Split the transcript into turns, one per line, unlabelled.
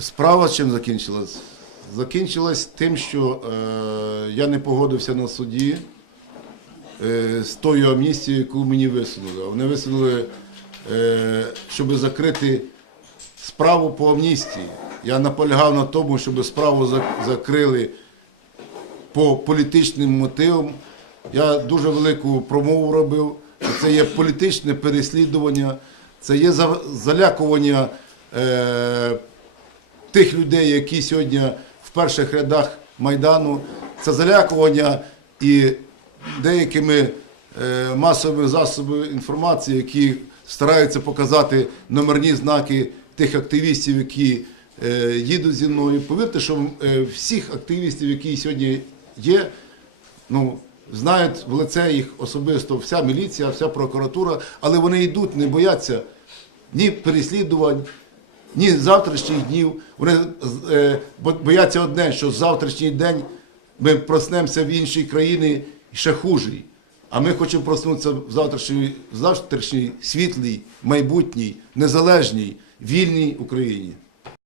Справа чим закінчилась? Закінчилась тим, що е, я не погодився на суді е, з тою амністією, яку мені висунули. Вони висунули, е, щоб закрити справу по амністії. Я наполягав на тому, щоб справу закрили по політичним мотивам. Я дуже велику промову робив. Це є політичне переслідування, це є залякування е, тих людей, які сьогодні в перших рядах Майдану. Це залякування і деякими е, масовими засобами інформації, які стараються показати номерні знаки тих активістів, які е, їдуть зі мною. Повірте, що е, всіх активістів, які сьогодні є, ну, знають в лице їх особисто вся міліція, вся прокуратура, але вони йдуть, не бояться ні переслідувань, ні завтрашніх днів. Вони е, бояться одне, що завтрашній день ми проснемося в іншій країні ще хуже, А ми хочемо проснутися в завтрашній, завтрашній світлій, майбутній, незалежній, вільній Україні.